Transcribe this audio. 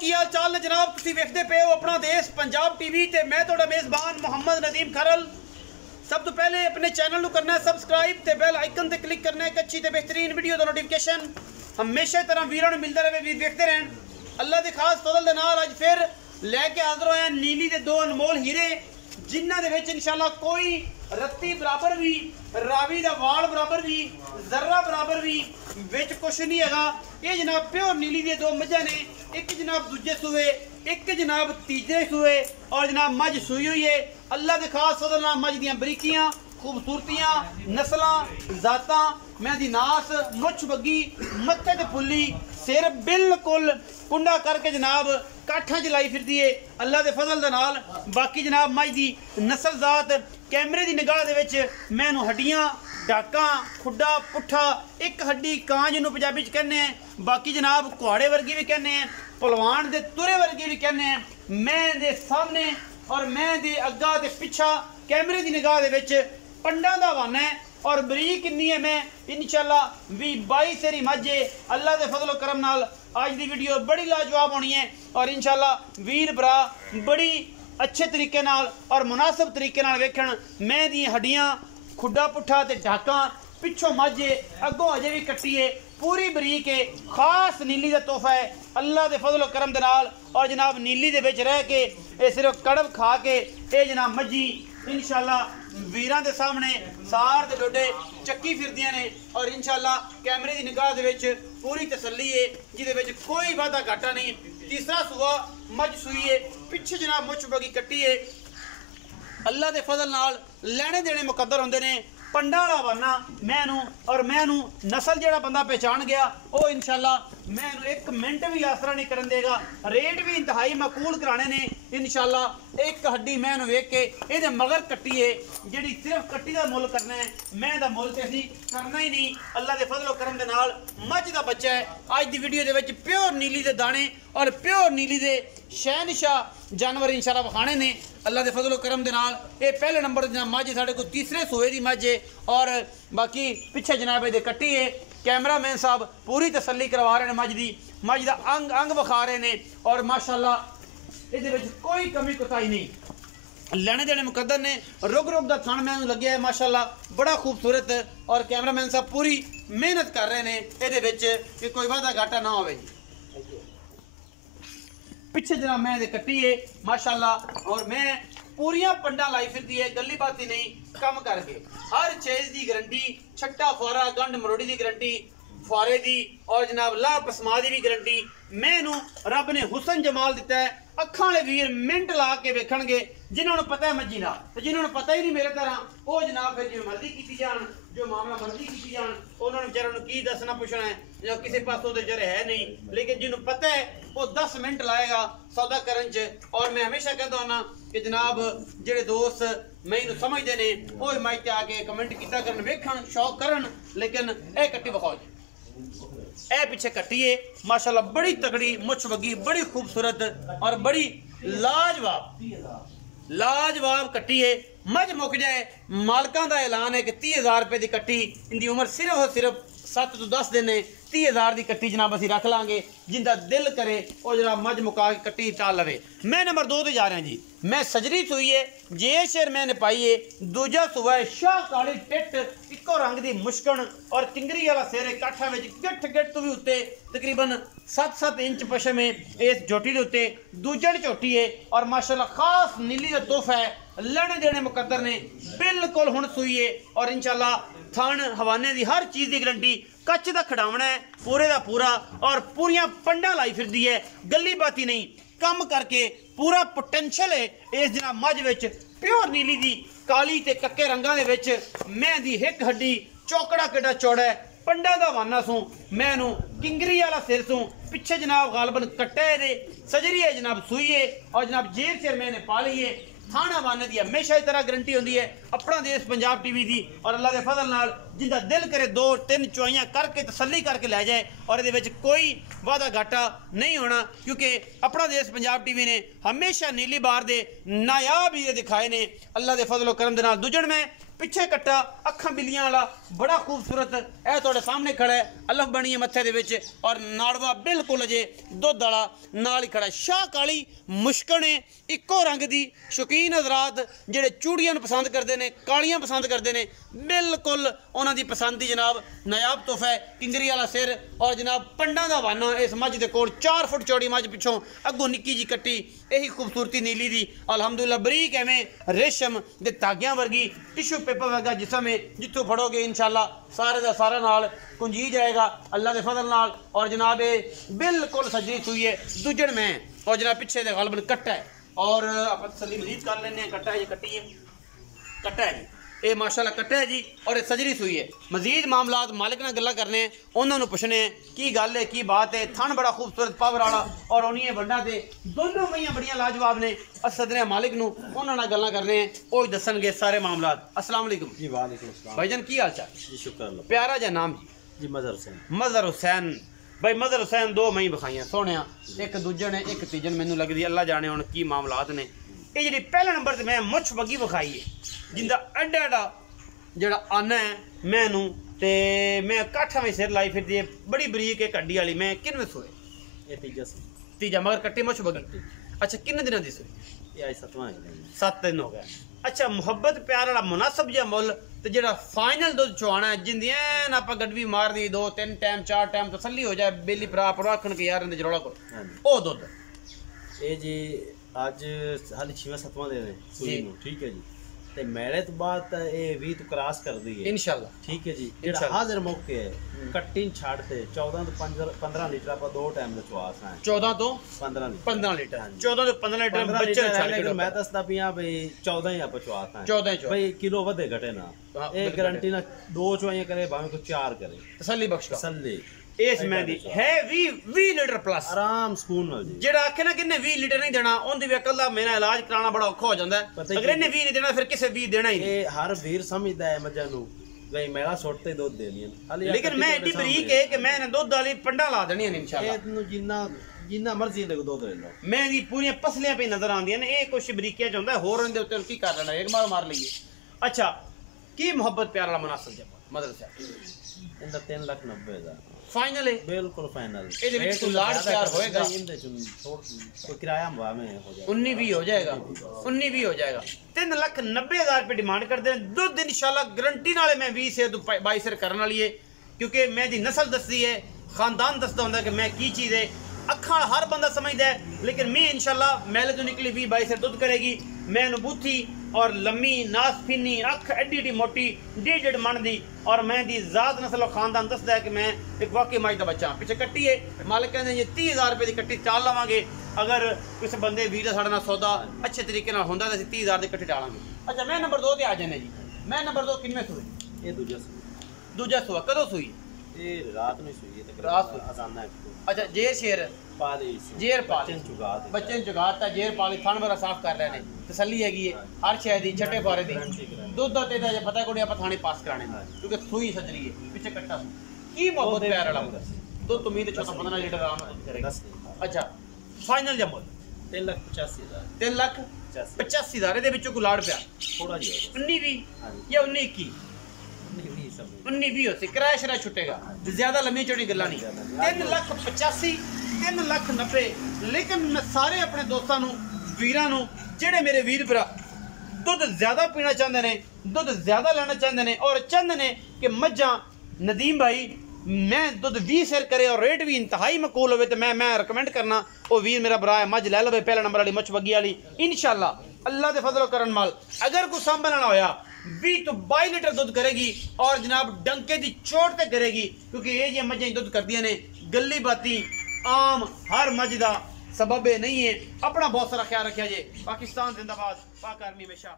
की हाल चाल ने जनाब, तुसीं वेखदे पे हो अपना देश पंजाब टीवी ते मैं तुहाडा मेज़बान मोहम्मद नदीम खरल। सब तो पहले अपने चैनल को करना है सबसक्राइब ते बेल आइकन ते क्लिक करना है। एक अच्छी ते बेहतरीन वीडियो दा नोटिफिकेशन हमेशा तरह वीरों मिलता रहे, वीर देखते रहन। अल्लाह के खास फजल दे नाल अज फिर लैके हाजिर होए नीली दे दो अनमोल हीरे, जिन्हां दे विच इंशाअल्लाह कोई रत्ती बराबर भी, रावी दा वाल बराबर भी, जर्रा बराबर भी विच कुछ नहीं हैगा। ये जनाब प्योर नीली दे दो मझां ने, एक जनाब दूजे सूए, एक जनाब तीजे सूए और जनाब मझ सूई हुई है। अल्लाह के खास फजल नाल मझ दियां बरीकियां, खूबसूरतियां, नस्लां, जातां, मैं दी नास, मुछ बग्गी, मत्थे ते फुल्ली, सिर बिल्कुल कुंडा करके जनाब काठा च लाई फिरदी है अल्लाह के फजल दे नाल। बाकी जनाब मझ दी नस्ल जात कैमरे की निगाह दे विच मैनू हड्डियां, डाका, खुड्डा, पुट्ठा, एक हड्डी कां जिन्होंने पंजाबी च कहने हैं, बाकी जनाब कुहाड़े वर्गी भी कहने हैं, पहलवान दे तुरे वर्गी भी कहने हैं। मैं दे सामने और मैं दे अग्गा ते पिछा कैमरे की निगाह दे विच पंडा दा वाना है और बरीक किन्नी है। मैं इंशाअल्लाह 20-22 सेरी मझे अल्लाह के फजलो करम नाल आज दी वीडियो बड़ी लाजवाब होनी है और इंशाअल्लाह वीर भरा बड़ी अच्छे तरीके नाल और मुनासिब तरीके नाल वेखण। मैं दी हड्डियां, खुड्डा पुट्ठा ते ढाका पिछों माझे अगों अजे भी कट्टी है, पूरी बरीक है, खास नीली का तोहफा है अल्लाह के फजलो करम दे नाल। और जनाब नीली दे विच रह के ये सिर्फ कड़ब खा के ये जनाब मझी इंशाअल्लाह वीरां दे सामने सार दे डोडे चक्की फिरदियां ने और इंशाअल्लाह कैमरे की निगाह दे विच पूरी तसल्ली है, जिहदे विच कोई वादा घाटा नहीं। तीसरा सूआ मझ सूई है, पिछे जनाब मुछ बगी कट्टी है। अल्लाह के फजल नाल लैने देने मुकद्दर होंदे ने। पंडा वाला वाना मैनू और मैनू नस्ल जेड़ा बंदा पहचान गया वो इंशाअल्लाह मैनू एक मिनट भी आसरा नहीं करन देगा। रेट भी इंतहाई माकूल कराने ने इंशाअल्लाह। एक हड्डी मैनू वेख के ये मगर कट्टी है जिहड़ी सिर्फ कट्टी का मुल करना है, मैं दा मुल ते असीं करना ही नहीं अल्लाह के फजलो करम दे नाल। मझ का बच्चा है अज की वीडियो दे विच प्योर नीली दे दाने और प्योर नीली दे शहनशाह जानवर इंशाअल्लाह विखाने ने अल्लाह के फजलो करम दे नाल। ये पहले नंबर जनाब मझ साढ़े को तीसरे सूए की मझ है और बाकी पिछे जनाब ये कट्टी है। कैमरा मैन साहब पूरी तसल्ली करवा रहे हैं मझ का अंग अंग विखा रहे हैं और माशाअल्लाह ये कोई कमी कोताही नहीं। लेने देने मुकद्दर ने रुग रुग का थन मैनू लगे है माशाअल्लाह बड़ा खूबसूरत और कैमरा मैन साहब पूरी मेहनत कर रहे हैं ये कि कोई वादा घाटा ना हो। पिछे जनाब मैं कट्टी है माशाअल्लाह और मैं पूरियां पंडा लाई फिरती है, गली बाती नहीं कम करके हर चीज की गारंटी, छट्टा फुआरा गंढ मरोड़ी की गारंटी, फुआरे की और जनाब ला पसमा की भी गारंटी। मैनू रब ने हुसन जमाल दिता है, अखां वाले वीर मिनट ला के वेखणगे जिन्होंने पता है मज्जी का, तो जिन्होंने पता ही नहीं मेरे तरह वो जनाब फिर जो मर्जी की जान, जो मामला मर्जी की जान, उन्होंने बेचारों की दसना पुछना है जो किसी पास तो जरे है नहीं। लेकिन जिन्होंने पता है वो 10 मिनट लाएगा सौदा करन च। और मैं हमेशा कहता हूँ कि जनाब जेडे दोस्त मैं इन्हू समझते हैं वो माइक आके कमेंट किया करन, वेखण शौक करन। लेकिन ए कट्टी विखाओ जी, ए पिछे कट्टी है माशाअल्लाह बड़ी तगड़ी मुछ बगी, बड़ी खूबसूरत और बड़ी लाजवाब कट्टी है। मझ मुक जाए मालकां दा ऐलान है कि 30,000 रुपए की कट्टी, इनकी उम्र सिर्फ और सिर्फ 7 तो 10 दिन है। 30,000 की कट्टी जनाब असीं रख लांगे, जिंदा दिल करे वो जनाब मझ मुका के कट्टी टाल लवे। मैं नंबर 2 ते जा रहा जी। मैं सजरी सूई है, जे शेर मैंने पाई है, दूजा सूआ है शाह काली टिट, इको रंग की मुश्कन और टिंगरी वाला सिर है, काठा में गिठ गिठ तो भी उत्ते तकरीबन 7-7 इंच पशम है इस झोटी के उत्ते, दूजड़ झोटी है और माशाअल्लाह खास नीली का तोहफा है। लेने देने मुकद्दर ने बिल्कुल हुण सूई है और इंशाअल्लाह थान हवाने की हर चीज़ की गारंटी, कच्च का खड़ावना है पूरे का पूरा और पूरियां पंडा लाई फिरदी है, गली बाती नहीं कम करके पूरा पोटेंशियल है इस जनाब मझ विच। प्योर नीली दी काली ते कक्के रंगां दे विच मैं दी हिक हड्डी, चौकड़ा किड्डा चौड़ा है, पंडा दा वाना सूं, मैनू किंगरी वाला सिर सूं, पिछे जनाब गालबन कट्टा है, सजरी है जनाब सूई है और जनाब जेर सिर मैंने पा ली है। थाना वाने की हमेशा इस तरह गारंटी होती है अपना देश पंजाब टीवी की और अल्लाह के फजल नाल जिंदा दिल करे 2-3 चुआइयां करके तसल्ली करके लै जाए और ये कोई वादा घाटा नहीं होना, क्योंकि अपना देश पंजाब टीवी ने हमेशा नीली बार दे नायाब हीरे दिखाए ने अल्लाह के फजलो करम दे नाल। दुजण में पिछे कट्टा अखां बिलियां वाला बड़ा खूबसूरत है तुहाडे सामने खड़ा है, अलफ बनी है मत्थे दे विच और नाड़वा बिल्कुल अजे दुध वाला नाल ही खड़ा है। शाह काली मुश्कन है, इक्को रंग दी। शौकीन हजरात जेड़े चूड़ियां पसंद करते हैं, कालियां पसंद करते हैं, बिल्कुल उन्हां दी पसंद दी जनाब नायाब तोहफा है। किंगरी वाला सिर और जनाब पंडा दा वाना इस मझ दे कोल 4 फुट चौड़ी मझ, पिछों अगों निक्की जी कट्टी, यही खूबसूरती नीली दी अलहमदुलिल्लाह। बरीक एवें रेशम दे धागियां वर्गी टिशू पेपर वर्गा जिसम है, जितों फड़ोगे इंशाल्लाह सारे दा सारा नाल कुंजी जाएगा अल्लाह के फजल नाल। और जनाब ये बिल्कुल सजरी सुई है, दुजड़ में और जनाब पिछे दे गलबन कट्टा है। और आप तसल्ली मजीद कर लेने कट्टा है, ये कट्टी है, कट्टा है जी, ये माशाल्लाह कट्टा है जी और ये सजरी सुई है। मजीद मामलात मालिक नाल गल्लां करने हैं, उन्होंने पुछने हैं की गल है की बात है। थन बड़ा खूबसूरत पावर वाला और उन्हीं वड्डा ते दोनों मैयां बड़ियां लाजवाब ने। असदने मालिक नूं उन्हां नाल गल्लां करने हैं, ओह दसणगे सारे मामलात। अस्सलाम वालेकुम जी। वालेकुम अस्सलाम भाईजान, की हाल चाल जी? शुक्र अल्लाह। प्यारा जा नाम जी मजहर हुसैन। मजहर हुसैन भाई, मजहर हुसैन दो मई बखाइयां सोने, एक दूजन है एक तीजन, मैनू लगदी अल्लाह जाने हुण की मामलात ने। ये जी पहले नंबर से मैं मुछ बगी बखाई है, जिंदा एडा एडा जड़ा आना है मैनू ते मैं काठा में सिर लाई फिरदी है, बड़ी बरीक एक हड्डी वाली। मैं किनवें सोए? ये तीजा मगर कट्टी मुछ बगी। अच्छा, किन्ने दिनों दी सोई? ये आई 7वां है। 7 दिन हो गए। अच्छा, मुहब्बत प्यार वाला मुनासब जा मुल ते जेड़ा फाइनल दुध चुआना है, जिंदियां आप गडवी मार दी 2 3 टाइम 4 टाइम तसल्ली हो जाए, बेली भरा परवाखन के यार जरोड़ा को ओ दुध ये जी अज हाली 6वां 7वां दिन है सुई नूं, ठीक है जी। ते मेले तो बाद ये 20 तो क्रॉस कर दी है इंशाल्लाह, ठीक है जी। जेड़ा हाजिर मौके है कट्टी छाड़ ते 14 तो 15 लीटर आप 2 टाइम दा चुआस है। 14 तो 15 लीटर 14 तो 15 लीटर बच्चे छाड़ के मैं दसदा पिया भाई 14 ही आप चुआस है। 14 भाई किलो वधे घटे ना, ये गारंटी ना 2 चुआइयां करे भावे को 4 करे, तसल्ली बख्श तसल्ली इस में दी है 20 लीटर प्लस आराम सुकून नाल जी। जेड़ा आखे ना किन्ने 20 लीटर नहीं देना, उनदी भी अकल दा मेरा इलाज कराना बड़ा औखा हो जांदा है। अगर इन्हें 20 नहीं देना फिर किसे 20 देना ही नहीं। ये हर वीर समझदा है मज्जां नूं भाई मेरा सुट्टे दुध देनी है, लेकिन मैं एडी बरीक है कि मैं ने दुध वाली पंडा ला देनी है इंशाल्लाह। ये जिन्ना जिन्ना मर्जी ले दुध ले लो, मैं दी पूरी पसलियां पे नजर आंदियां ने। ये कुछ बरीकियां च हुंदा है, होर इनदे उत्ते की कर लेना, एक मार लईए। अच्छा, की मोहब्बत प्यार वाला मुनासिब जब मदरसा इंदा 3,90,000 फाइनल है, बिल्कुल फाइनल। ਇਹਦੇ ਵਿੱਚ ਕੋਈ ਲਾੜ ਪਿਆਰ ਹੋਏਗਾ, इंदे च कोई किराया में हो जाए 19 भी हो जाएगा, 19 भी हो जाएगा। 3,90,000 रुपये डिमांड करते हैं। दुध इंशाल्लाह गारंटी नाले मैं 20 से 22 से करने वाली है, क्योंकि मैं दी नस्ल दसदी है, खानदान दसदा होंदा कि मैं की चीज़ है। अखा हर बंदा समझदा है, लेकिन मैं इंशाल्लाह मेले तो निकली 20-22 से दुध करेगी। मैं बूथी और लम्मी नास फिनी अख एडी एडी मोटी 1.5 मन दी, और मैं दी जात नस्ल और खानदान दसदा है कि मैं एक वाकई माई का बच्चा। पीछे कट्टी है, मालिक कहते हैं ये 30,000 रुपये की कट्टी चाल लवांगे। अगर किसी बंदे वीर का साढ़े नाल सौदा अच्छे तरीके नाल होंदा तो 30,000 की कट्टी चालांगे। अच्छा, मैं नंबर 2 ते आ जाने जी। मैं नंबर 2 किनमें सुई? ये दूजा सुआ कदों सुई? ये रात में सुई है, रात अजाना है। अच्छा, जेर शेर पाली जेर पाल बच्चे चुगाता जेर पाली थान बरा साफ कर लेने, तसल्ली हैगी है हर शय दी, छठे फारे दी दुध दा तेदा जे पता कोनी आप थाने पास कराने, क्योंकि सुई सजरी है पीछे कट्टा की मोहब्बत प्यार वाला तो तुम्ही ते 14-15 लीटर आराम से करेगा। अच्छा, फाइनल जमो 3,85,000 3,85,000 दे विचों को लाड़ पिया थोड़ा जी 19 भी या 19 19 हो सी किराया शरा छुटेगा, ज्यादा लंबी चौड़ी गल्ला नहीं। 3,85,000 3,90,000। लेकिन मैं सारे अपने दोस्तों वीरां नूं जेड़े मेरे वीर भरा दुध ज्यादा पीना चाहते हैं, दुध ज्यादा लेना चाहते हैं और चाहते हैं कि मज्जां नदीम भाई मैं दुध 20 शेर करे और रेट भी इंतहाई मकूल हो, तो मैं रिकमेंड करना वो वीर मेरा भरा है मज ले लो पहले नंबर वाली मुछ बगी वाली। इंशाल्लाह अल्लाह के फजल करन माल अगर कोई संभलना होया 20 तो 22 लीटर दुध करेगी और जनाब डंके की चोट ते करेगी, क्योंकि ये मझें दुध करदियां ने गली बाती आम हर मज का सबब नहीं है। अपना बहुत सारा ख्याल रखा जे। पाकिस्तान जिंदाबाद, पाक आर्मी हमेशा।